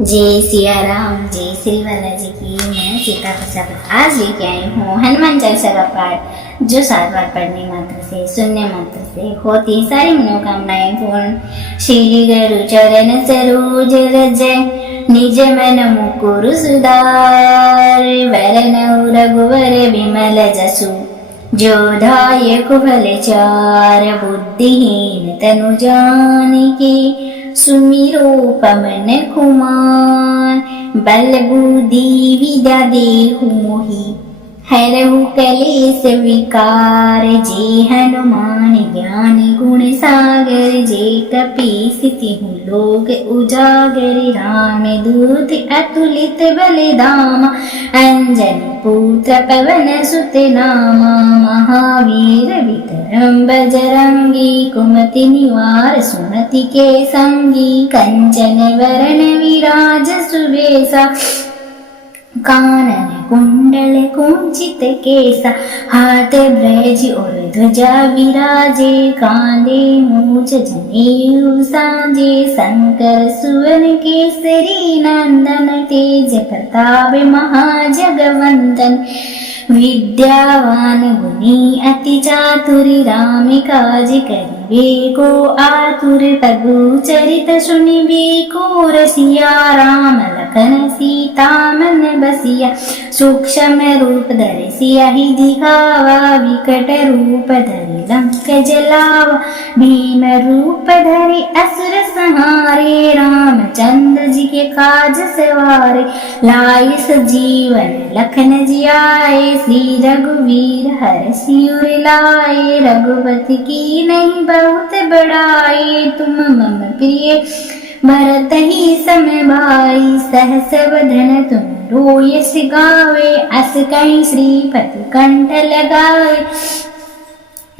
जय सिया राम, जय श्री बालाजी की। मैं सीता प्रसाद आज लेके आई हूँ हनुमान चालीसा का पाठ, जो 7 बार पढ़ने मात्र से, सुनने मात्र से होती सारी मनोकामनाएं पूर्ण। श्री गुरु चरण सरोज रज, निज मन मुकुर सुधार, वरन रघुवर विमल जसु, जो दायक फल चार। बुद्धिहीन तनु जानिके, सुमिरो पवन कुमार। बल बुद्धि विद्या देहु मोहि, हरहु कलेश विकार। जे हनुमान ज्ञान गुण सागर, जे कपीस तिहु लोक उजागर। राम दूत अतुलित बलिधामा, अंजन पुत्र पवन सुत नामा। महावीर विक्रम बजरंगी, कुमति निवार सुमति के संगी। कंचन वरण विराज सुबेसा, कानन कुंडल कुंचित केसा। हाथ ब्रज और ध्वजा विराजे, कांधे मूछ जनेऊ साजे। शंकर सुवन केसरी नंदन, तेज प्रताप महाजगवंदन। विद्यावान गुणी अति चातुर, राम काज करिबे को आतुर। प्रभु चरित सुनिबे को रसिया, राम लखन सीता मन बसिया। सूक्ष्म रूप धरि सियहि दिखावा, विकट रूप धरि लंक जलावा। भीम रूप धरि असुर संहारे, रामचंद्र जी के काज सवारे। लाए सजीवन लखन जियाए, श्री रघुवीर हरषि उर लाए। रघुपति की नहीं बहुत बड़ाई, तुम मम प्रिय भरत ही सम भाई। सहस वदन तुम रोयस गावे, अस कहीं श्रीपति कंठ लगावे।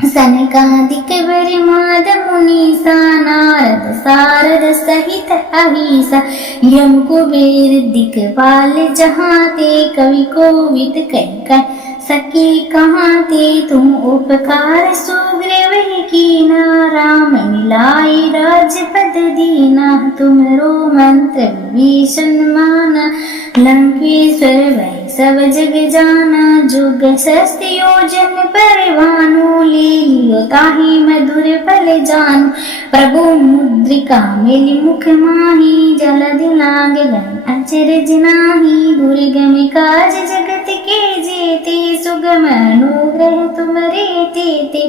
सनकादिक बरिमाद मुनीसा, नारद सारद सहित अहिसा। यम कुबेर दिक्पाल जहाँ ते, कवि कोविद कह सके कहाँ ते। तुम उपकार सुग्रीव ही कीना, राम मिलाए राजपद दीना। तुमरो मंत्र विभीषण माना, लंकेश्वर वै सब जग जाना। जुग सहस्त्र योजन पर भानु, ले लियो ताहि मधुर फल जानु। प्रभु मुद्रिका मेलि मुख माहि, जलधि लांघ गगन अचरज नाहि। दुर्गम काज जगत के जेते, सुगम अनुग्रह तुमरे तेते।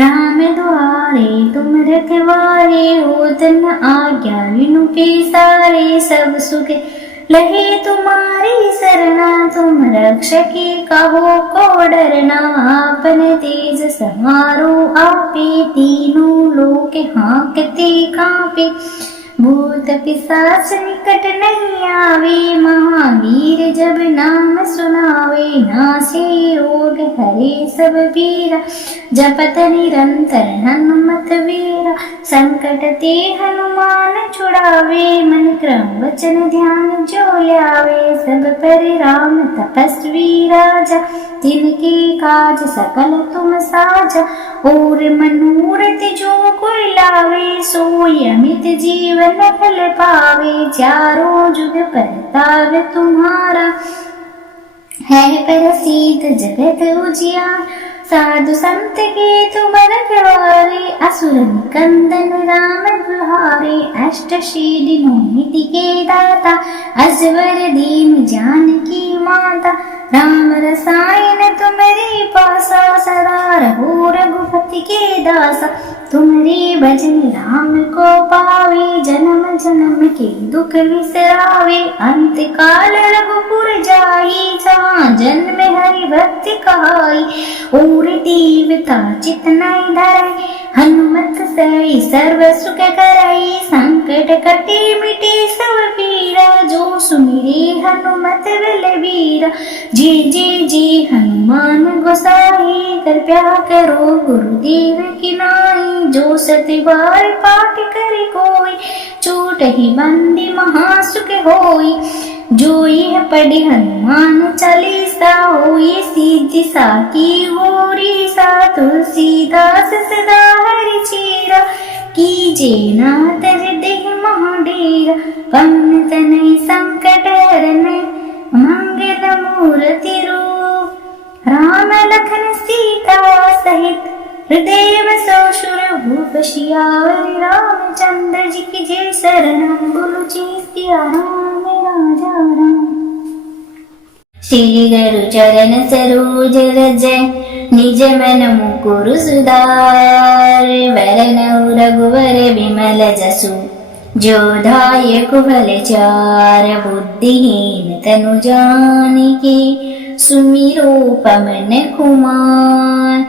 राम द्वारे तुम रखवारे, होत न आज्ञा बिनु पैसारे। सब सुख लहे तुम्हारी सरना, तुम रक्षकी कहो को डरना। आपन तेज समारो आपे, तीनों लोक हाँकते कांपे। भूत पिशाच निकट नहीं आवे, महावीर जब नाम सुनावे। नासे रोग हरे सब पीरा, जपत निरंतर हनुमत वीरा। संकट ते हनुमान छुड़ावे, मन क्रम वचन ध्यान जो लावे। सब पर राम तपस्वी राजा, तिनके काज सकल तुम साजा। और मनोरथ जो कोई लावे, सोई अमित जीवन फल पावे। चारों जुग परताप तुम्हारा, है प्रसिद्ध जगत उजियार। साधु संत के तुम रखवारे, असुर निकंदन राम दुहारे। अष्ट सिद्धि नौनिधि के दाता, असवर दीन जानकी माता। राम रसायन तुम्हारे पासा, सदा रहो रघुपति के दासा। तुम्हारे भजन राम को पावे, जन्म जन्म के दुख विसरावे। अंत काल रघुपुर जाई, जहाँ जन्म हरि भक्ति कहाई। और देवता चित नहीं धराई, हनुमत सई सर्व सुख कराई। संकट कटे मिटे सब पीरा, जो सुमिरे हनुमत बलबीरा। जय जय जय हनुमान गोसाई, कृपया करो गुरुदेव की नाई। जो सत बार पाठ करे कोई, छूट ही बंदी महासुख होई। जो यह पढ़े हनुमान चालीसा, होई सिद्धि साकी होरी सा। तुलसीदास सदा हरि चेरा, कीजे नाथ हृदय महाडेरा पवन तनय संकट हरने मंगल मूर्ति रूप राम लखन सीता सहित हृदय बसो शुर भूप सियावर रामचंद्र जी की जय शरणम बोलो जय सिया राम राजा राम। श्री गुरु चरण सरोज रज निज मन मुकुरु सुधार वरनउ रघुवर विमल जसु जो दायक फल चार बुद्धिहीन तनु जानिके सुमिरो पवन कुमार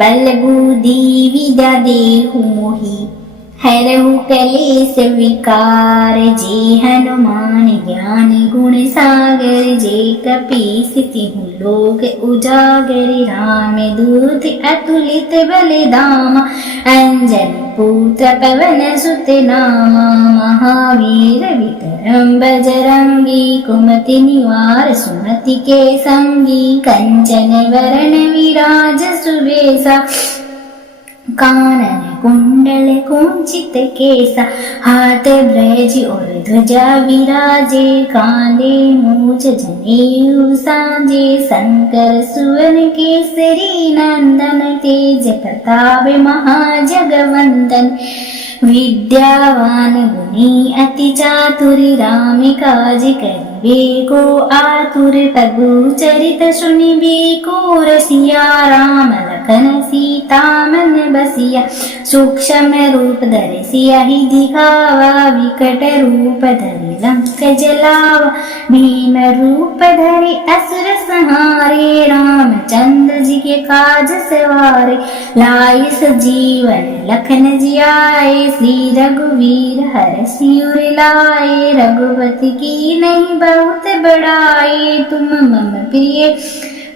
बल बुद्धि विद्या देहु मोहि हरहु कलेस विकार जे हनुमान ज्ञान गुण सागर जे कपीस तिहु लोक उजागर राम दूत अतुलित बलिधामा अंजन पुत्र पवन सुत नामा महावीर विक्रम बजरंगी कुमति निवार सुमति के संगी कंचन वरण विराज सुबेसा कानन कुंडल कुंचित केसा हाथ ब्रज और ध्वजा विराजे कांधे मूछ जनेऊ सांजे शंकर सुवन केसरी नंदन तेज प्रताप महाजगवंदन विद्यावान गुणी अति चातुर राम काज करिबे को आतुर प्रभु चरित सुनिबे को रसिया राम लखन सीता मन बसिया सूक्ष्म रूप धरि सियाहि दिखावा विकट रूप धरि लंक जलावा भीम रूप धरि असुर संहारे रामचंद्र जी के काज सवारे लाए सजीवन लखन जियाए श्री रघुवीर हरषि उर लाए रघुपति की नहीं बहुत बड़ाई तुम मम प्रिय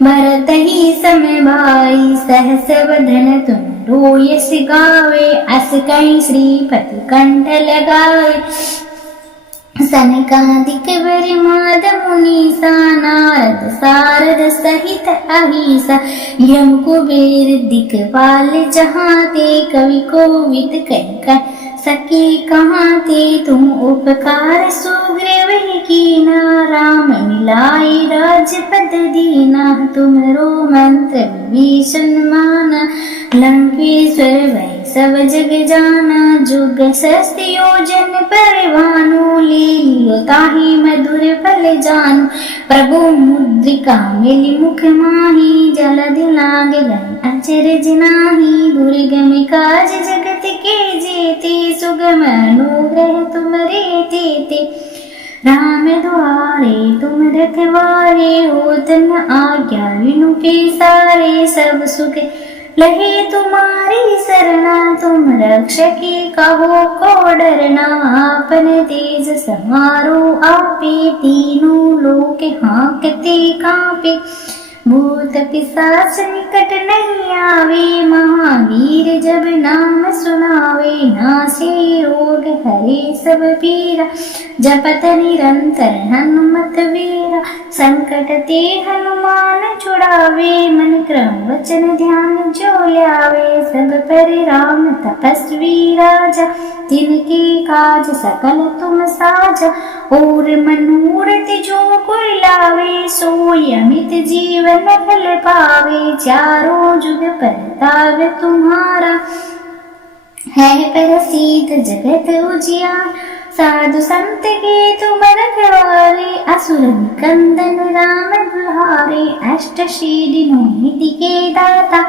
भरत ही सम भाई सहस वदन तुम रोयस गावे अस कहीं श्रीपति कंठ लगाए सनकादिक ब्रह्माद मुनीसा नारद सारद सहित अहिसा यम कुबेर दिक्पाल जहाँ ते कवि कोविद कह सके कहाँ ते तुम उपकार सुग्रीव कीना राम मिलाए राजपद दीना तुमरो मंत्र विभीषण माना लंकेश्वर वै सब जग जाना जुग सहस्त्र योजन पर भानु ले लियो ताहि मधुर फल जानु प्रभु मुद्रिका मिली मुख माही जलद लाग गए अचरज नाही दुर्गम काज जगत के जेते सुगम अनुग्रह तुमरे तेते राम द्वारे तुम रखवारे होत न आज्ञा विनु के सारे सब सुख लहे तुम्हारी सरना तुम रक्षके कहो को डरना आपन तेज समारो आपे तीनों लोक हाँकते कांपे भूत पिशाच निकट नहीं आवे महावीर जब नाम सुनावे नासे रोग हरे सब पीरा जपत निरंतर हनुमत वीरा संकट ते हनुमान छुड़ावे मन क्रम वचन ध्यान जो लावे सब पर राम तपस्वी राजा तिनके काज सकल तुम साजा और मनोरथ जो कोई लावे सोई अमित जीवन फल पावे चारों जुग परताव तुम्हारा है प्रसिद्ध जगत उजियार साधु संत के तुम रखवारे असुर निकंदन राम दुलारे अष्ट शील निधि के दाता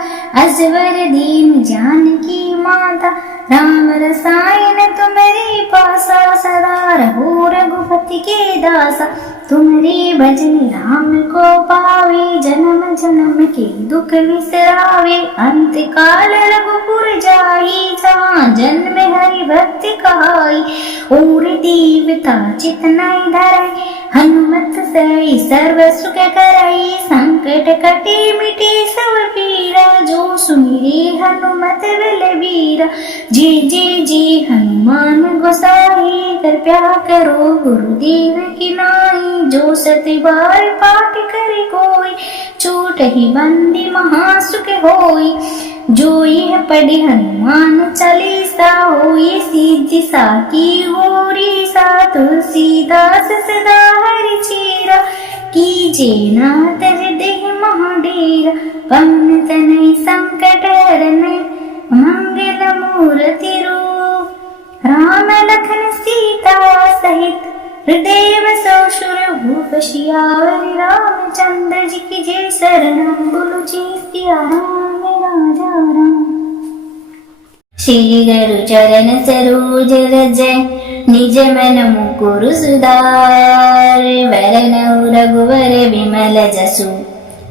अजवर दीन जानकी माता राम रसायन तुम्हारे पासा सदा रहो रघुपति के दासा तुम्हारे भजन राम को पावे जन्म जन्म के दुख विसरावे अंत काल रघुपुर जाई जहाँ जन्म हरि भक्ति कहाई और देवता चितना धराई हनुमत सई सर्व सुख कराई संकट कटे मिटे सब पीरा जो सुमिरे हनुमत बलबीरा जे हनुमान गोसाई कृपया करो गुरुदेव की नाई जो सती बार पाठ करे कोई छूट ही बंदी महासुख होई जो यह पढ़े हनुमान चालीसा हो ये सीधी साकी गोरी सा तुलसीदास सदा हरि चेरा कीजे नाथ हृदय महाडेरा पवन तनय संकट हरन मंगल मूर्ति रूप राम लखन सीता सहित हृदय बसो सुर भूप सियावर रामचंद्र जी की जय शरणम बोलो जी सिया राम राजा राम। श्री गुरु चरण सरोज रज निज मन मुकुर सुधार वरनउ रघुवर विमल जसु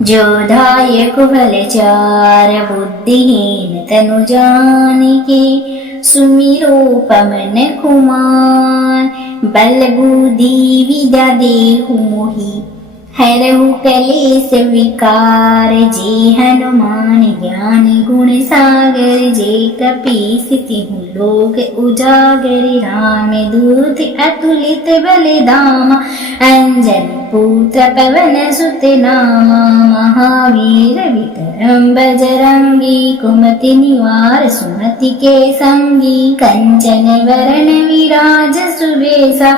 जो दायक फल चार बुद्धिहीन तनु जानिके सुमिरो पवन कुमार बल बुद्धि विद्या देहु मोहि हरहु कलेस विकार जे हनुमान ज्ञान गुण सागर जे कपीस तिहु लोक उजागर राम दूत अतुलित बलिधामा अंजनी पुत्र पवन सुत नामा महावीर विक्रम बजरंगी कुमति निवार सुमति के संगी कंचन वरण विराज सुबेसा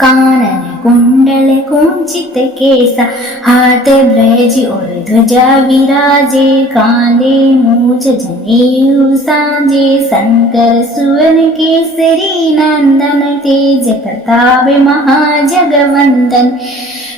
कानन कुंडल कुंचित केसा हाथ ब्रज और ध्वजा विराजे कांधे मूछ जनेऊ साजे शंकर सुवन केसरी नंदन तेज प्रताप महाजगवंदन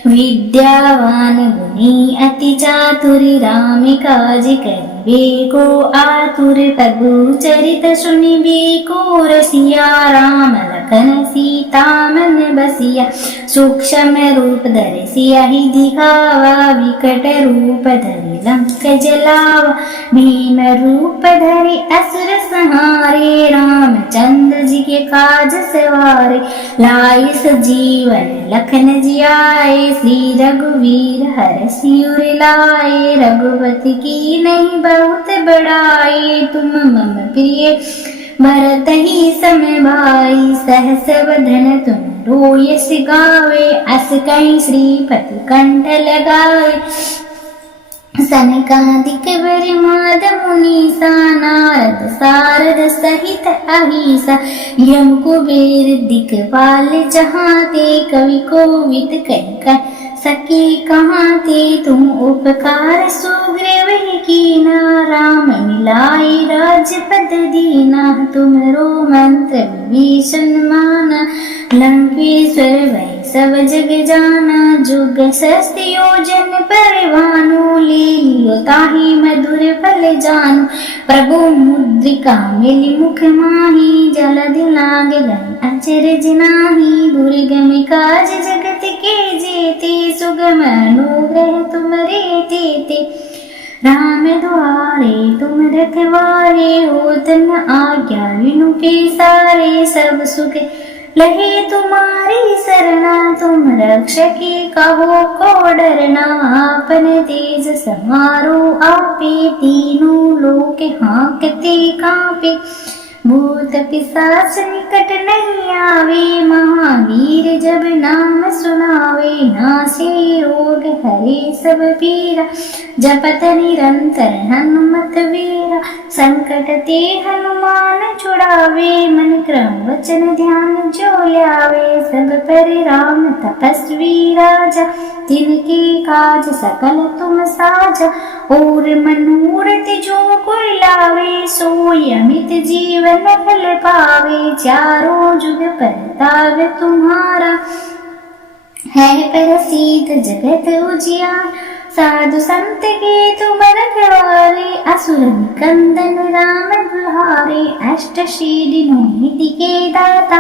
विद्यावान गुणी अति चातुर राम काज करिबे को आतुर प्रभु चरित सुनिबे को रसिया राम लखन सीता मन बसिया सूक्ष्म रूप धरि सियाहि दिखावा विकट रूप धरि लंक जलावा भीम रूप धरि असुर संहारे रामचंद्र जी के काज सवारे लाए सजीवन लखन जियाए श्री रघुवीर हरषि उर लाए रघुपति की नहीं बहुत बड़ाई तुम मम प्रिय भरत ही सम भाई सहस वदन तुम रोयस गावे अस कहीं श्रीपति कंठ लगाए सनकादिक ब्रह्माद मुनीसा नारद सारद सहित अहिसा यम कुबेर दिक्पाल जहाँ ते कवि कोविद कह सके कहाँ ते तुम उपकार सुग्रीव कीना राम मिलाए राजपद दीना तुमरो मंत्र विभीषण माना लंकेश्वर वै सब जग जाना जुग सहस्त्र योजन पर भानु ले लियो ताहि मधुर फल जानु प्रभु मुद्रिका मिली मुख माही जलद लाग गए अचरज नाही दुर्गम काज जगत के जेते सुगम अनुग्रह तुमरे तेते राम द्वारे तुम रखवारे होत न आज्ञा विनु के सारे सब सुख लहे तुम्हारी सरना तुम रक्षके कहो को डरना आपन तेज समारो आपे तीनों लोक हाँकते कांपे भूत पिशाच निकट नहीं आवे महावीर जब नाम सुनावे नासे रोग हरे सब पीरा जपत निरंतर हनुमत वीरा संकट ते हनुमान छुड़ावे मन क्रम वचन ध्यान जो ल्यावे सब पर राम तपस्वी राजा तिनके काज सकल तुम साजा और मनोरथ जो कोई लावे सोई अमित जीवन फल पावे चारों जुग परताव तुम्हारा है प्रसिद्ध जगत उजियार साधु संत के तुम रखवारे असुर निकंदन राम दुहारे अष्ट शील निधि के दाता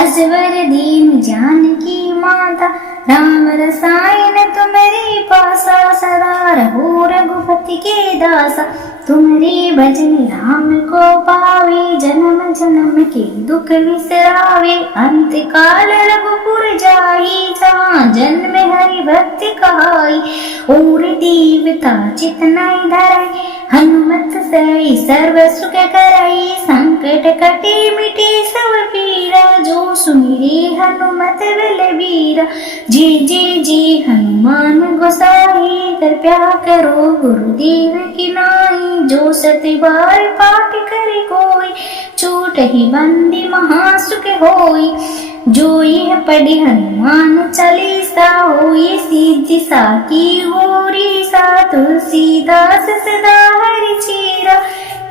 असवर दीन जानकी माता राम रसायन तुम्हारे पासा सदा रहो रघुपति के दासा तुम्हारे भजन राम को पावे जन्म जन्म के दुख विसरावे अंत काल रघुपुर जाई जहाँ जन्म हरि भक्ति कहाई और देवता चितना धराई हनुमत सई सर्व सुख कराई संकट कटे मिटे सब पीरा जो सुमिरे हनुमत बल वीरा। जय हनुमान गोसाई, कृपया करो गुरुदेव की नाई। जो सत बार पाठ करे कोई, छूट ही बंदी महासुख होई। जो यह पढ़े हनुमान चालीसा, होए सिद्धि साकी गौरी सा। तुलसीदास सदा हरि चेरा,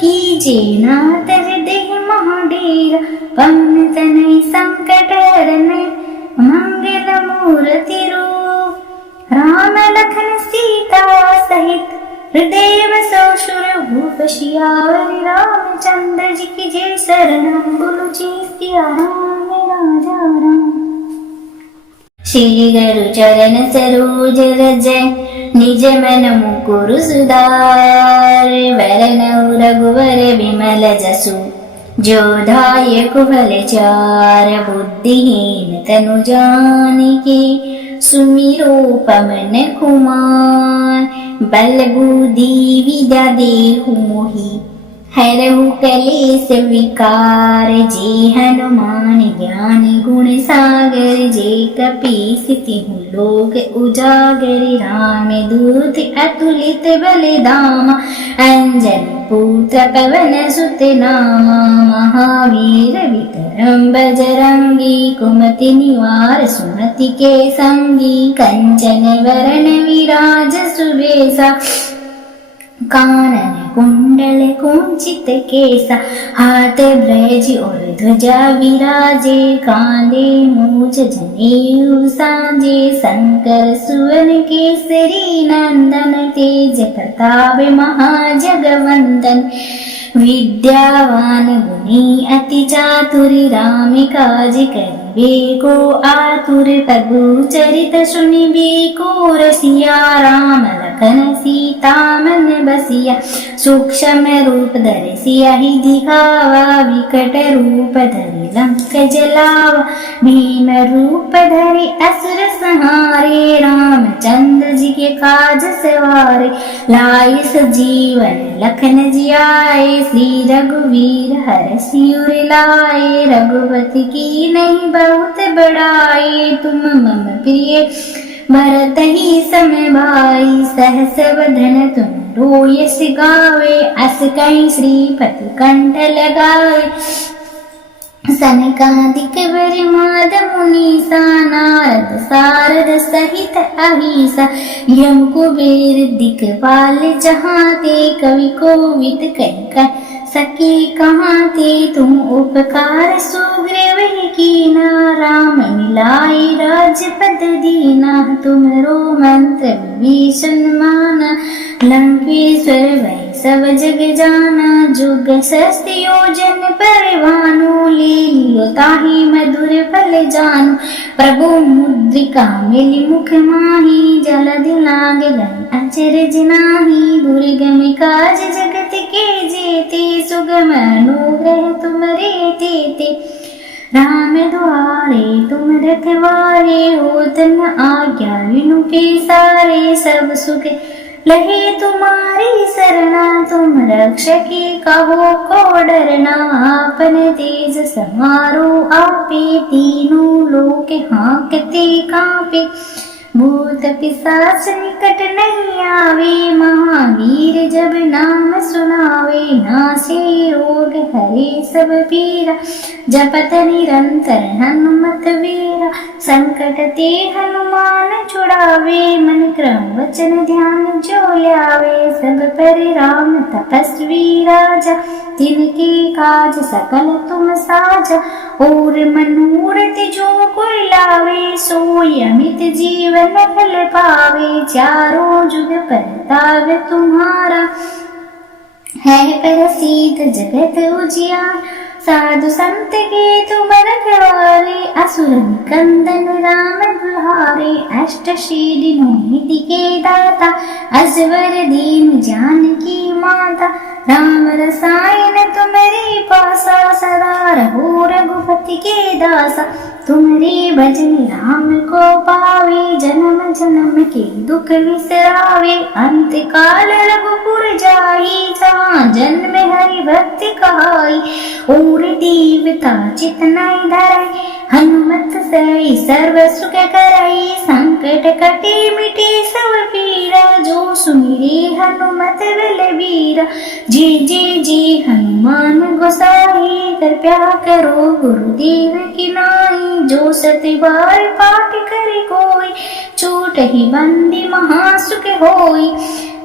कीजे नाथ हृदय महाडेरा। पवन तनय संकट हरन, मंगल मूर्ति रूप। राम लखन सीता सहित, हृदय बसो सुर भूप। सियावर रामचंद्र जी की जय। शरणम बोलो जय सिया राम राजा राम। श्री गुरु चरण सरोज रज, निज मन मुकुर सुधार। वरनउ रघुवर विमल जसु, जो दायक फल चार। बुद्धिहीन तनु जानिके, सुमिरो पवन कुमार। बल बुद्धि विद्या देहु मोहि, हरहु कलेस विकार। जे हनुमान ज्ञान गुण सागर, जे कपीस तिहु लोक उजागर। राम दूत अतुलित बलधामा, अंजनी पुत्र पवन सुत नामा। महावीर विक्रम बजरंगी, कुमति निवार सुमति के संगी। कंचन वरण विराज सुबेसा, कानन कुंडल कुंचित केसा। हाथ ब्रज और ध्वजा विराजे, कांधे मूछ जनेऊ साजे। शंकर सुवन केसरी नंदन, तेज प्रताप महाजगवंदन। विद्यावान गुणी अति चातुर, राम काज करिबे को आतुर। प्रभु चरित सुनिबे को रसिया, राम लखन सीता मन बसिया। सूक्ष्म रूप धरि सियहि दिखावा, विकट रूप धरि लंक जलावा। भीम रूप धरि असुर संहारे, रामचंद्र जी के काज सवारे। लाए सजीवन लखन जियाए, श्री रघुवीर हरषि उर लाए। रघुपति की नहीं बहुत बड़ाई, तुम मम प्रिय भरत ही सम भाई। सहस वदन तुम रोयस गावे, अस कहीं श्रीपति कंठ लगाए। सनकादिक बरिमाद मुनीसा, नारद सारद सहित अहिसा। यम कुबेर दिक्पाल जहाँ ते, कवि कोविद कह सके कहाँ ते। तुम उपकार सुग्रीव कीना, राम मिलाए राजपद दीना। तुमरो मंत्र विभीषण माना, लंकेश्वर भय सब जग जाना। जुग सहस्त्र योजन पर भानु, लील्यो ताहि मधुर फल जानु। प्रभु मुद्रिका मिली मुख माही, जलधि लागे गए अचरज नाही। दुर्गम काज जगत के जेते, सुगम अनुग्रह तुमरे तेते। राम द्वारे तुम रखवारे, होत न आज्ञा विनु के सारे। सब सुख लहे तुम्हारी सरना, तुम रक्षकी कहो को डरना। आपन तेज समारो आपे, तीनों लोक हाँकते कांपे। भूत पिशाच निकट नहीं आवे, महावीर जब नाम सुनावे। नासे रोग हरे सब पीरा, जपत निरंतर हनुमत वीरा। संकट ते हनुमान छुड़ावे, मन क्रम वचन ध्यान जो ल्यावे। सब पर राम तपस्वी राजा, तिनके काज सकल तुम साजा। और मनोरथ जो कोई लावे, सोई अमित जीवन फल पावे। चारों जुग परताप तुम्हारा, है प्रसिद्ध जगत उजियार। साधु संत के तुम रखवारे, असुर निकंदन राम दुलारे। अष्ट सिद्धि नौ निधि के दाता, असवर दीन जानकी माता। राम रसायन तुम्हारे पासा, सदा रहो रघुपति के दासा। तुम्हारे भजन राम को पावे, जन्म जन्म के दुख विसरावे। अंत काल रघुपुर जाई, जहाँ जन्म हरि भक्ति कहाई। और देवता चित नहीं धराई, हनुमत सई सर्व सुख कराई। संकट कटे मिटे सब पीरा, जो सुमिरे हनुमत बलबीरा। जय जय जय हनुमान गोसाई, कृपया करो गुरुदेव की नाई। जो सत बार पाठ करे कोई, छूट ही बंदी महासुख होई।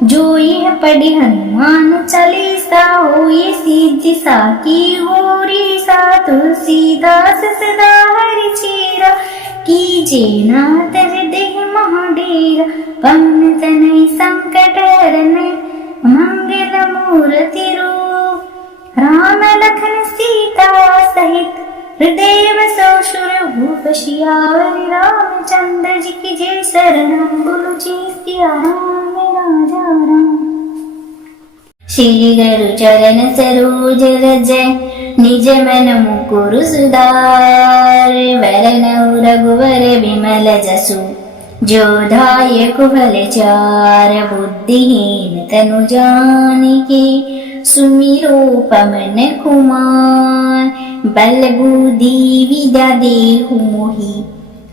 जो यह पढ़े हनुमान चालीसा, होई सिद्धि साकी गौरी सा। तुलसीदास सदा हरि चेरा, कीजे नाथ हृदय महाडेरा। पवन तनय संकट हरन, मंगल मूर्ति रूप। राम लखन सीता सहित, हृदय बसो सुर भूप। सियावर रामचंद्र जी की जय। शरणम बोलो जय सिया राम राजा राम। श्री गुरु चरण सरोज रज, निज मन मुकुर सुधार। वरनउ रघुवर विमल जसु, जो दायक फल चार। बुद्धिहीन तनु जानिके, सुमिरो पवन कुमार। बल बुद्धि विद्या देहु मोहि,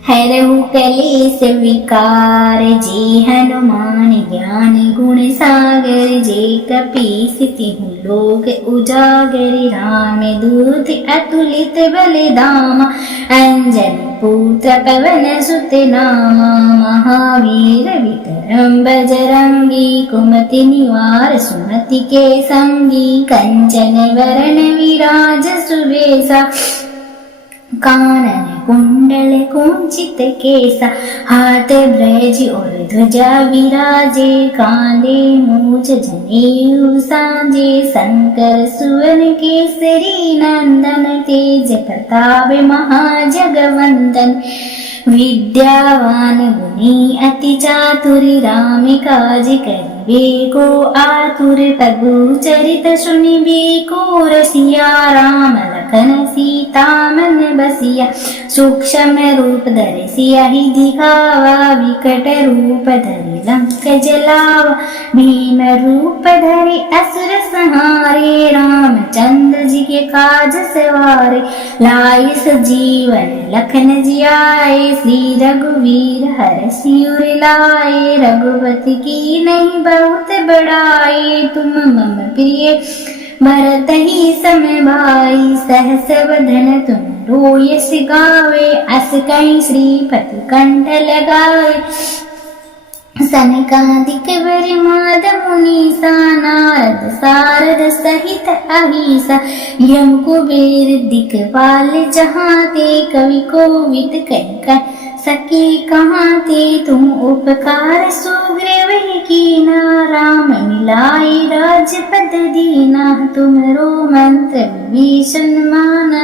हरहु कलेस विकार। जे हनुमान ज्ञान गुण सागर, जे कपीस तिहु लोक उजागर। राम दूत अतुलित बल धामा, अंजनी पुत्र पवन सुत नामा। महावीर विक्रम बजरंगी, कुमति निवार सुमति के संगी। कंचन वरण विराज सुबेसा, कानन कुंडल कुंचित केसा। हाथ ब्रज और ध्वजा विराजे, कांधे मूछ जनेऊ साजे। शंकर सुवन केसरी नंदन, तेज प्रताप महाजगवंदन। विद्यावान गुणी अति चातुर, राम काज करिबे को आतुर। प्रभु चरित सुनिबे को रसिया, राम लखन सीता मन बसिया। सूक्ष्म रूप धरि सियहि दिखावा, विकट रूप धरि लंक जलावा। भीम रूप धरि असुर संहारे, रामचंद्र जी के काज सवारे। लाए सजीवन लखन जियाए, श्री रघुवीर हरषि उर लाए। रघुपति की नहीं बहुत बड़ाई, तुम मम प्रिय भरत ही सम भाई। सहस वदन तुम रोयस गावे, अस कहीं श्रीपति कंठ लगावे। सनकादिक ब्रह्माद मुनीसा, नारद सारद सहित अहिसा। यम कुबेर दिक्पाल जहाँ ते, कवि कोविद कह सके कहाँ ते। तुम उपकार सुग्रीव कीना, राम मिलाए राजपद दीना। तुमरो मंत्र विभीषण माना,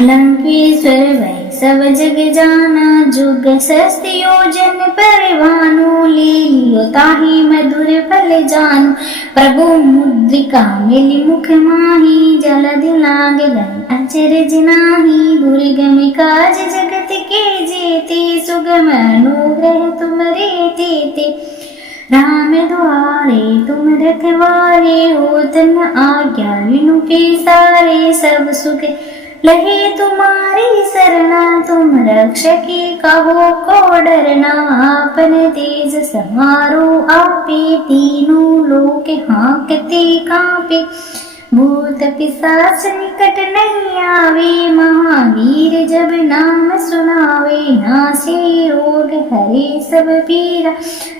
लंकेश्वर भय सब जग जाना। जुग सहस्त्र योजन पर भानु, ले लियो ताहि मधुर फल जानु। प्रभु मुद्रिका मिलि मुख माहि, जलधि लांघ गए अचरज नाहि। दुर्गम काज जगत के जेते, सुगम अनुग्रह तुमरे तेते। राम द्वारे तुम रखवारे, होत न आज्ञा बिनु पैसारे। सब सुख लहे तुम्हारी सरना, तुम रक्षकी कहो को डरना। आपन तेज समारो आपे, तीनों लोक हाँकते कांपे। भूत पिशाच निकट नहीं आवे, महावीर जब नाम सुनावे। नासे रोग हरे सब पीरा,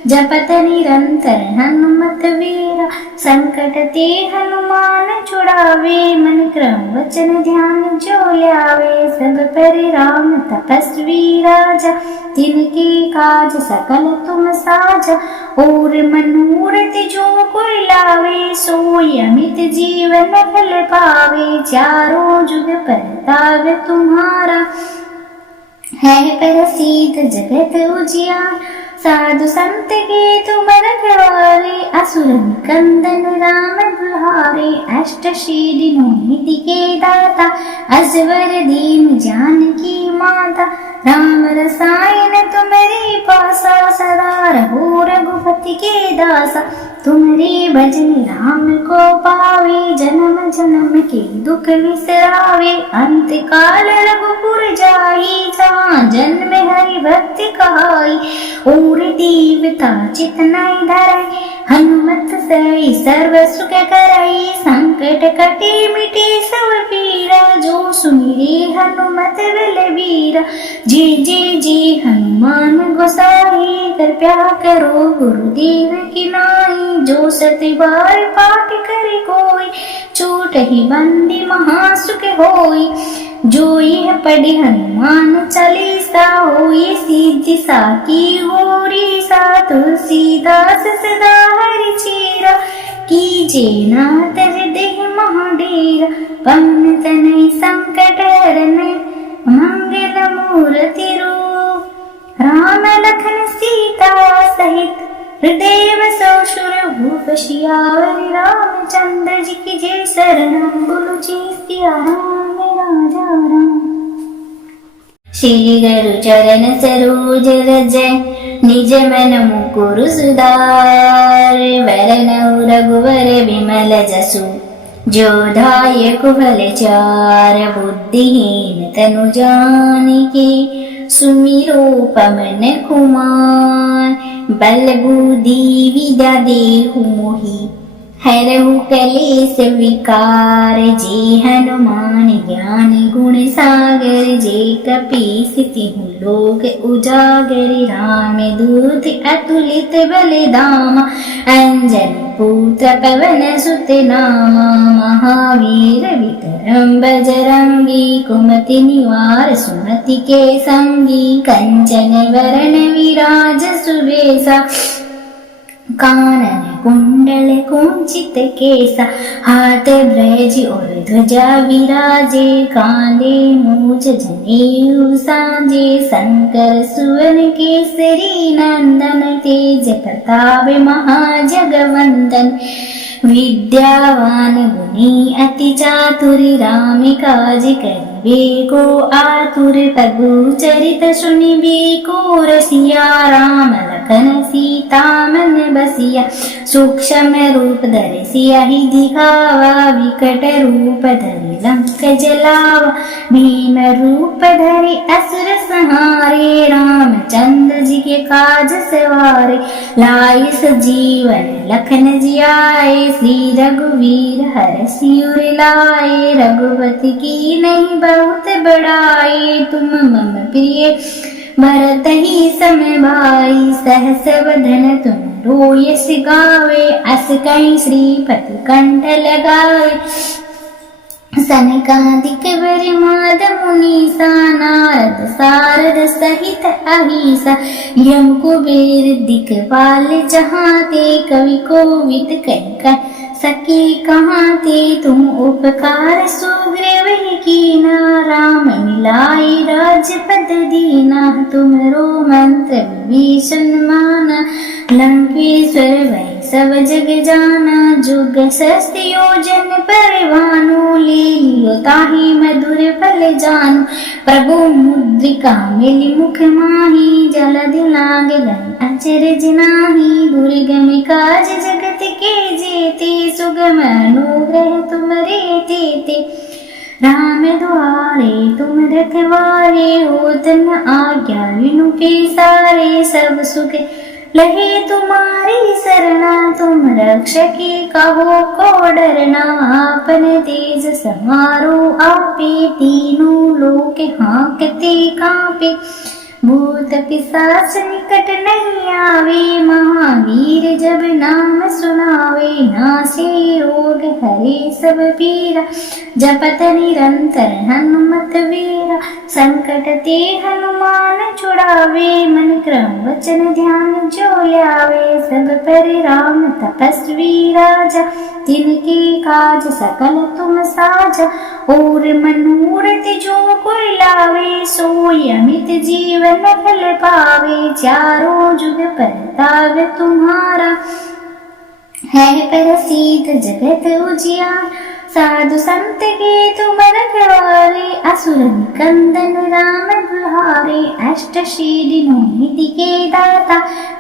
जपत निरंतर हनुमत वीरा। संकट ते हनुमान छुड़ावे, मन क्रम वचन ध्यान जो ल्यावे। सब पर राम तपस्वी राजा, तिनके काज सकल तुम साजा। और मनोरथ जो कोई लावे, सोई अमित जीवन फल पावे। चारों जुग परताप तुम्हारा, है प्रसिद्ध जगत उजियार। साधु संत के तुम रखवारे, असुर निकंदन राम दुल्हारे। अष्ट शीदिनों निधि के दाता, असवर दीन जानकी माता। राम रसायन तुम्हारे पासा, सदा रहो रघुपति के दासा। तुम्हारे भजन राम को पावे, जन्म जन्म के दुख विसरावे। अंत काल रघुपुर जाई, जहाँ जन्म हरि भक्ति कहाई। और देवता चित नहीं धराई, हनुमत सई सर्व सुख कराई। संकट कटे मिटे सब पीरा, जो सुमिरे हनुमत बलबीरा। जय जय जय हनुमान गोसाई, कृपया करो गुरुदेव की नाई। जो सत बार पाठ करे कोई, छूट ही बंदी महासुख होई। जो यह पढ़े हनुमान चालीसा, होई सिद्धि साकी गौरी सा। तुलसीदास सदा हरि चेरा, कीजे नाथ हृदय महाडेरा। पवन तनय संकट हरन, मंगल मूर्ति रूप। राम लखन सीता सहित, हृदय बसो सुर भूप। सियावर रामचंद्र जी की जय। शरणम बोलो जय सिया राम राजा राम। श्री गुरु चरण सरोज रज, निज मन मुकुर सुधार। वरनउ रघुवर विमल जसु, जो दायक फल चार। बुद्धिहीन तनु जानिके, सुमिरो पवन कुमार। बल बुद्धि विद्या देहु मोहि, हरहु कलेस विकार। जे हनुमान ज्ञान गुण सागर, जे कपीस तिहु लोक उजागर। राम दूत अतुलित बल धामा, अंजनी पुत्र पवन सुत नामा। महावीर विक्रम बजरंगी, कुमति निवार सुमति के संगी। कंचन वरण विराज सुबेसा, कानन कुंडल कुंचित केसा। हाथ ब्रज और ध्वजा विराजे, कांधे मूछ जनेऊ साजे। शंकर सुवन केसरी नंदन, तेज प्रताप महाजगवंदन। विद्यावान गुणी अति चातुर, राम काज करिबे को आतुर। प्रभु चरित सुनिबे को रसिया, राम लखन सीता मन बसिया। सूक्ष्म रूप धरि सियहि दिखावा, विकट रूप धरि लंक जलावा। भीम रूप धरि असुर संहारे, रामचंद्र जी के काज सवारे। लाए सजीवन लखन जियाए, श्री रघुवीर हरषि उर लाए। रघुपति की नहीं बहुत बड़ाई, तुम मम प्रिय भरत ही सम भाई। सहस वदन तुम रोयस गावे, अस कहीं श्रीपति कंठ लगावे। सनकादिक ब्रह्माद मुनीसा, नारद सारद सहित अहिसा। यम कुबेर दिक्पाल जहाँ ते, कवि कोविद कह सके कहाँ ते। तुम उपकार सुग्रीव कीना, राम मिलाए राजपद दीना। तुमरो मंत्र विभीषण माना, लंकेश्वर वै सब जग जाना। जुग सहस्त्र योजन पर भानु, ले लियो ताहि मधुर फल जानु। प्रभु मुद्रिका मिली मुख माही, जलधि लागे गए अचरज नाही। दुर्गम काज जगत के जेते, सुगम अनुग्रह तुमरे तेते। राम दुआरे तुम रखवारे, होत न आज्ञा बिनु के सारे। सब सुख लहे तुम्हारी सरना, तुम रक्षके कहो को डरना। आपन तेज समारो आपे, तीनों लोक हाँकते कांपे। भूत पिशाच निकट नहीं आवे, महावीर जब नाम सुनावे। नासे रोग हरे सब पीरा, जपत निरंतर हनुमत वीरा। संकट ते हनुमान छुड़ावे, मन क्रम वचन ध्यान जो लावे, सब पर राम तपस्वी राजा, तिनके काज सकल तुम साजा। और मनोरथ जो कोई लावे, सोई अमित जीवन फल पावे। चारों जुग परताप तुम्हारा, है प्रसिद्ध जगत उजियार। साधु संत के तुम रखवारे, असुर निकंदन राम दुलारे। अष्ट सिद्धि नौ निधि के दाता,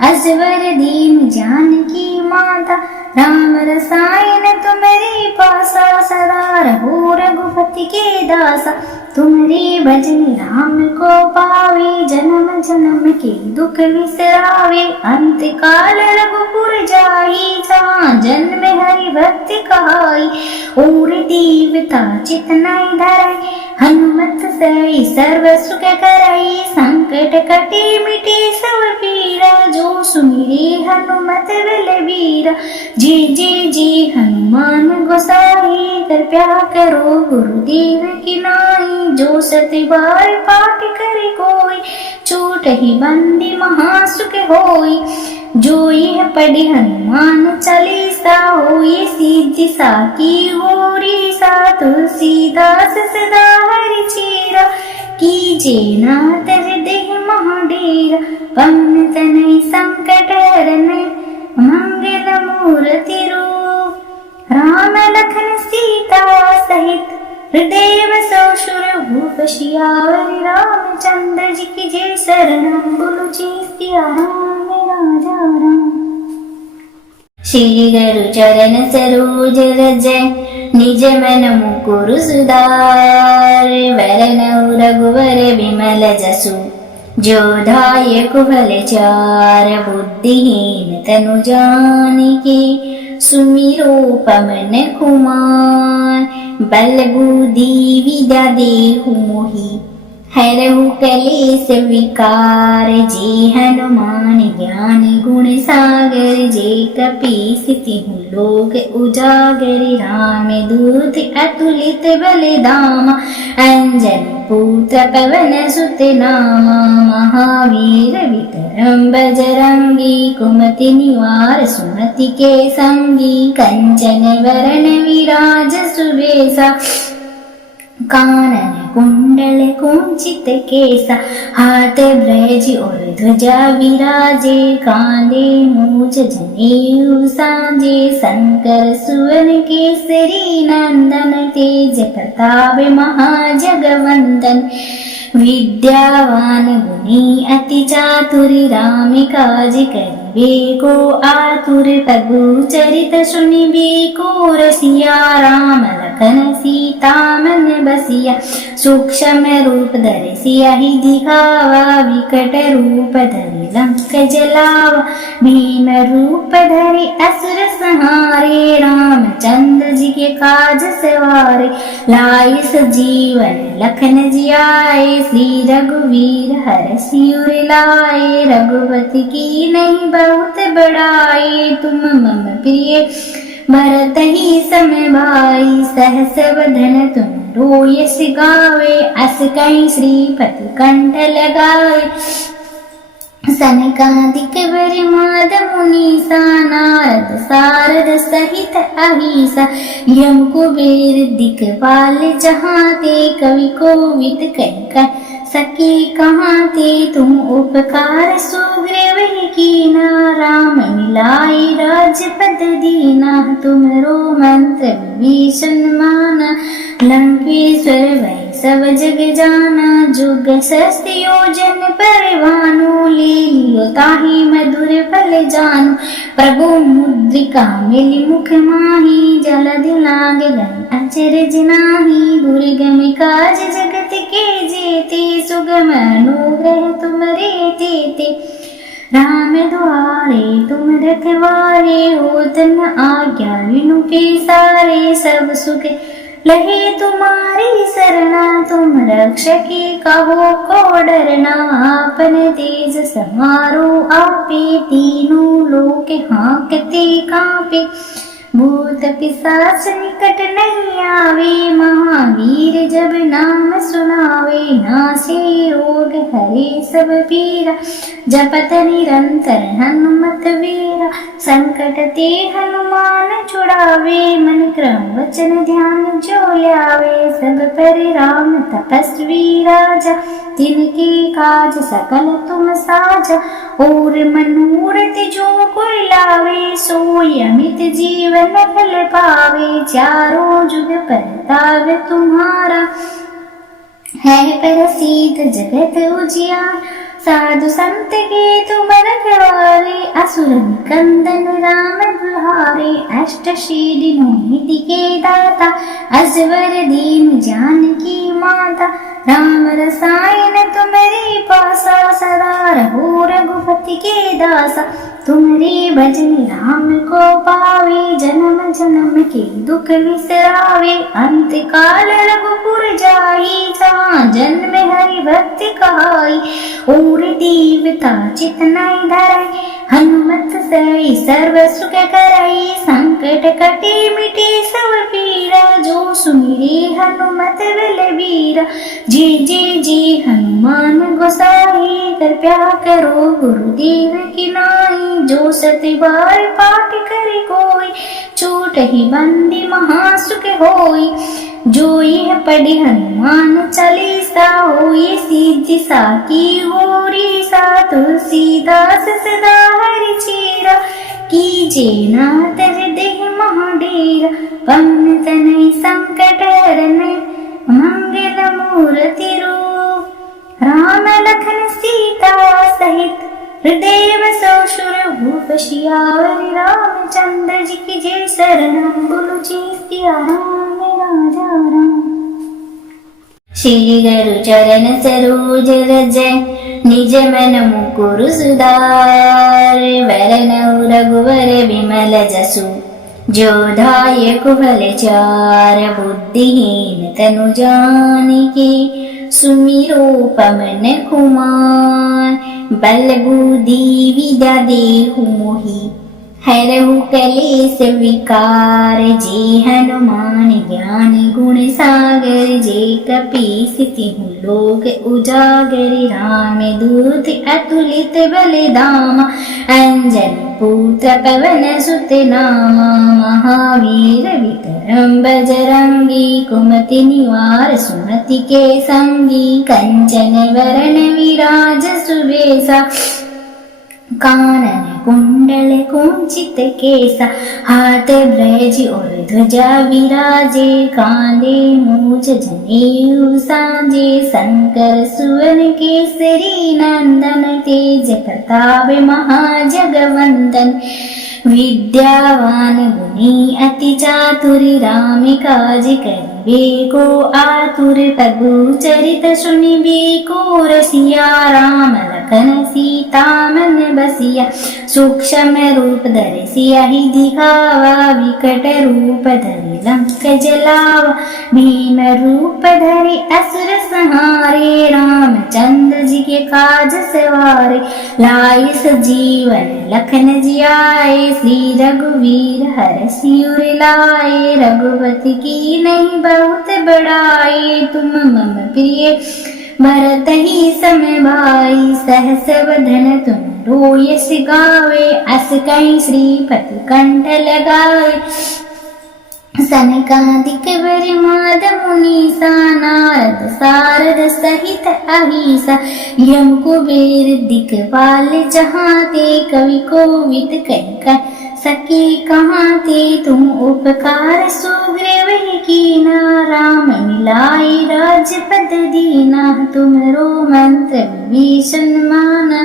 असवर दीन जानकी माता। राम रसायन तुम्हारे पासा, सदा रहो रघुपति के दासा। तुम्हारे भजन राम को पावे, जन्म जन्म के दुख विसरावे। अंत काल रघुपुर जाई, जहाँ जन्म हरि भक्ति कहाई। और देवता चित नहीं धराई, हनुमत सई सर्व सुख कराई। संकट कटे मिटे सब पीरा, जो सुमिरे हनुमत बलबीरा। जय जय जय हनुमान गोसाई, कृपया करो गुरुदेव की नाई। जो सत बार पाठ करे कोई, छूट ही बंदी महासुख होई। जो यह पढ़े हनुमान चालीसा, होई सिद्धि साकी गौरी सा। तुलसीदास सदा हरि चेरा, कीजे नाथ हृदय महाडेरा। पवन तनय संकट हरन, मंगल मूर्ति रूप। राम लखन सीता सहित, हृदय बसो सुर भूप। सियावर रामचंद्र जी की जय, शरणम बोलो जय सिया राम राजा राम। श्री गुरु चरण सरोज रज, निज मन मुकुर सुधार। वरनउ रघुवर विमल जसु, जो दायक फल चार। बुद्धिहीन तनु जानिके, सुमिरो पवन कुमार। बल बुद्धि विद्या देहु मोहि, हरहु कलेस विकार। जे हनुमान ज्ञान गुण सागर, जे कपीस तिहु लोक उजागर। राम दूत अतुलित बलधामा, अंजनी पुत्र पवन सुत नामा। महावीर विक्रम बजरंगी, कुमति निवार सुमति के संगी। कंचन वरण विराज सुबेसा, कानन कुंडल कुंचित केसा। हाथ ब्रज और ध्वजा विराजे, कांधे मूछ जनेऊ साजे। शंकर सुवन केसरी नंदन, तेज प्रताप महाजगवंदन। विद्यावान गुणी अति चातुर, राम काज करिबे को आतुर। प्रभु चरित सुनिबे को रसिया, राम लखन सीता मन बसिया। सूक्ष्म रूप धरि सियहि दिखावा, विकट रूप धरि लंक जलावा। भीम रूप धरि असुर संहारे, रामचंद्र जी के काज सवारे। लाए सजीवन लखन जियाए, श्री रघुवीर हरषि उर लाए। रघुपति की नहीं बहुत बड़ाई, तुम मम प्रिय भरत ही सम भाई। सहस वदन तुम रोयस गावे, अस कहीं श्रीपति कंठ लगाए। सनकादिक बरिमाद मुनीसा, नारद सारद सहित अहिसा। यम कुबेर दिक्पाल जहाँ ते, कवि कोविद कह सके कहाँ ते। तुम उपकार सुग्रीव कीना, राम मिलाए राजपद दीना। तुमरो मंत्र विभीषण माना, लंकेश्वर भय सब जग जाना। जुग सहस्त्र योजन पर भानु, लील्यो ताहि मधुर फल जानु। प्रभु मुद्रिका मिली मुख माही, जलधि लागे गए अचरज नाही। दुर्गम काज जगत के जेते, सुगम अनुग्रह तुमरे तेते। राम द्वारे तुम रखवारे, होत न आज्ञा विनु के सारे। सब सुख लहे तुम्हारी सरना, तुम रक्षकी कहो को डरना। आपन तेज समारो आपे, तीनों लोक हाँकते कांपे। भूत पिशाच निकट नहीं आवे, महावीर जब नाम सुनावे। नासे रोग हरे सब पीरा, जपत निरंतर हनुमत वीरा। संकट ते हनुमान छुड़ावे, मन क्रम वचन ध्यान जो लावे। सब पर राम तपस्वी राजा, तिनके काज सकल तुम साजा। और मनोरथ जो कोई लावे, सोई अमित जीवन फल पावे। चारों जुग परताप तुम्हारा, है प्रसिद्ध जगत उजियार। साधु संत के तुम रखवारे, असुर निकंदन राम दुलारे। अष्ट सिद्धि नौ निधि के दाता, असवर दीन जानकी माता। राम रसायन तुम्हारे पासा, सदा रहो रघुपति के दासा। तुम्हारे भजन राम को पावे, जन्म जन्म के दुख विसरावे। अंत काल रघुपुर जाई, जहाँ जन्म हरि भक्ति कहाई। और देवता चित नहीं धराई, हनुमत सई सर्व सुख कराई। संकट कटे मिटे सब पीरा, जो सुमिरे हनुमत बलबीरा। जय जय जय हनुमान गोसाई, कृपया करो गुरुदेव की नाई। जो सत बार पाठ करे कोई, छूट ही बंदी महासुख होई। जो यह पढ़े हनुमान चालीसा, होए सिद्धि साकी गौरी सा। तुलसीदास सदा हरि चेरा, कीजे नाथ हृदय महाडेरा। पवन तनय संकट हरन, मंगल मूर्ति रूप। राम लखन सीता सहित, हृदय बसो सुर भूप। सियावर रामचंद्र जी की जय। शरणम बोलो जय सिया राम राजा राम। श्री गुरु चरण सरोज रज, निज मन मुकुर सुधार। वरनउ रघुवर विमल जसु, जो दायक फल चार। बुद्धिहीन तनु जानिके, सुमिरो पवन कुमार। बल बुद्धि विद्या देहु मोहि, हरहु कलेस विकार। जे हनुमान ज्ञान गुण सागर, जे कपीस तिहु लोक उजागर। राम दूत अतुलित बलधामा, अंजनी पुत्र पवन सुत नामा। महावीर विक्रम बजरंगी, कुमति निवार सुमति के संगी। कंचन वरण विराज सुबेसा, कानन कुंडल कुंचित केसा। हाथ ब्रज और ध्वजा विराजे, कांधे मूछ जनेऊ साजे। शंकर सुवन केसरी नंदन, तेज प्रताप महाजगवंदन। विद्यावान गुणी अति चातुर, राम काज करिबे को आतुर। प्रभु चरित सुनिबे को रसिया, राम लखन सीता मन बसिया। सूक्ष्म रूप धरि सियहि दिखावा, विकट रूप धरि लंक जलावा। भीम रूप धरि असुर संहारे, रामचंद्र जी के काज सवारे। लाए सजीवन लखन जियाए, श्री रघुवीर हरषि उर लाए। रघुपति की नहीं बहुत बड़ाई, तुम मम प्रिय भरत ही सम भाई। सहस वदन तुम रोयस गावे, अस कहीं श्रीपति कंठ लगाए। सनकादिक बरिमाद मुनीसा, नारद सारद सहित अहिसा। यम कुबेर दिक्पाल जहाँ ते, कवि कोविद कह सके कहाँ ते। तुम उपकार सुग्रीव कीना, राम मिलाए राजपद दीना। तुमरो मंत्र विभीषण माना,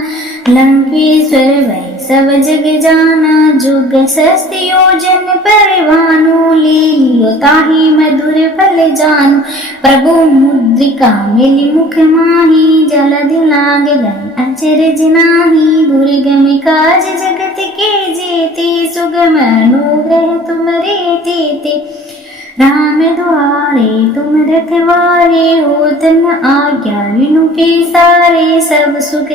लंकेश्वर भय सब जग जाना। जुग सहस्त्र योजन पर भानु, ले लियो ताहि मधुर फल जानु। प्रभु मुद्रिका मिली मुख माही, जलद लाग गए अचरज नाही। दुर्गम काज जगत के जेते, सुगम अनुग्रह तुमरे तेते। राम द्वारे तुम रखवारे, होत न आज्ञा विनु के सारे। सब सुख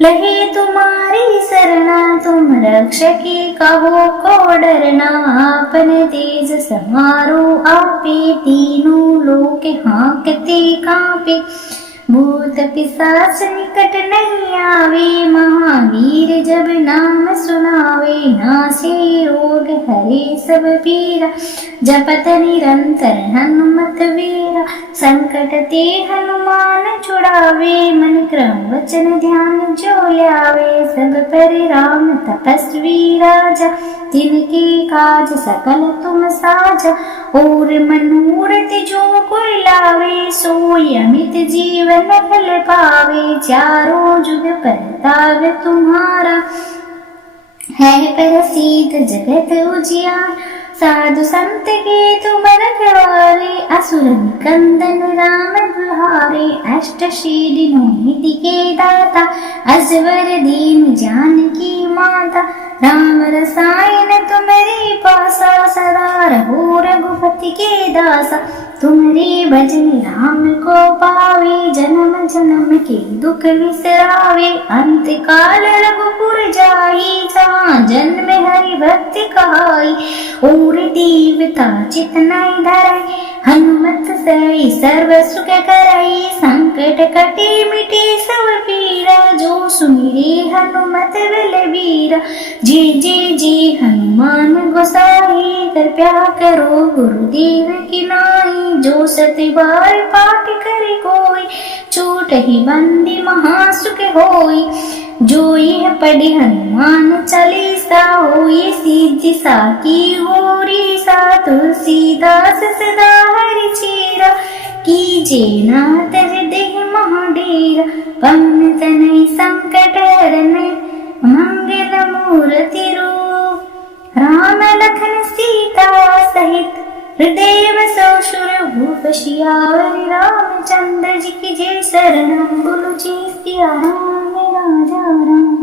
लहे तुम्हारी सरना, तुम रक्षकी कहो को डरना। आपन तेज समारो आपे, तीनों लोक हाँकते कांपे। भूत पिशाच निकट नहीं आवे, महावीर जब नाम सुनावे। नासे रोग हरे सब पीरा, जपत निरंतर हनुमत वीरा। संकट ते हनुमान छुड़ावे, मन क्रम वचन ध्यान जो ल्यावे। सब पर राम तपस्वी राजा, तिनके काज सकल तुम साजा। और मनोरथ जो कोई लावे, सोई अमित जीवन फल पावे। चारों जुग परताप तुम्हारा, है प्रसिद्ध जगत उजियार। साधु संत के तुम रखवारे, असुर निकंदन राम दुलारे। अष्ट सिद्धि निधि के दाता, असवर दीन जानकी माता। राम रसायन तुम्हारे पासा, सदा रहो रघुपति के दासा। तुम्हारे भजन राम को पावे, जन्म जन्म के दुख विसरावे। अंत काल रघुपुर जाई, जहाँ जन्म हरि भक्ति कहाई। और देवता चित नहीं धराई, हनुमत सई सर्व सुख कराई। संकट कटे मिटे सब पीरा, जो सुमिरे हनुमत बलबीरा। जय जय जय हनुमान गोसाई, कृपया करो गुरुदेव की नाई। जो सत बार पाठ करे कोई, छूट ही बंदी महासुख होई। जो यह पढ़े हनुमान चालीसा, होई सिद्धि साकी गौरीसा। तुलसीदास सदा हरि चेरा, कीजे नाथ हृदय महाडेरा। पवन तनय संकट हरन, मंगल मूर्ति रूप। राम लखन सीता सहित, हृदय बसो सुर भूप। सियावर रामचंद्र जी की जय, शरणम बोलो जय सिया राम राजा राम।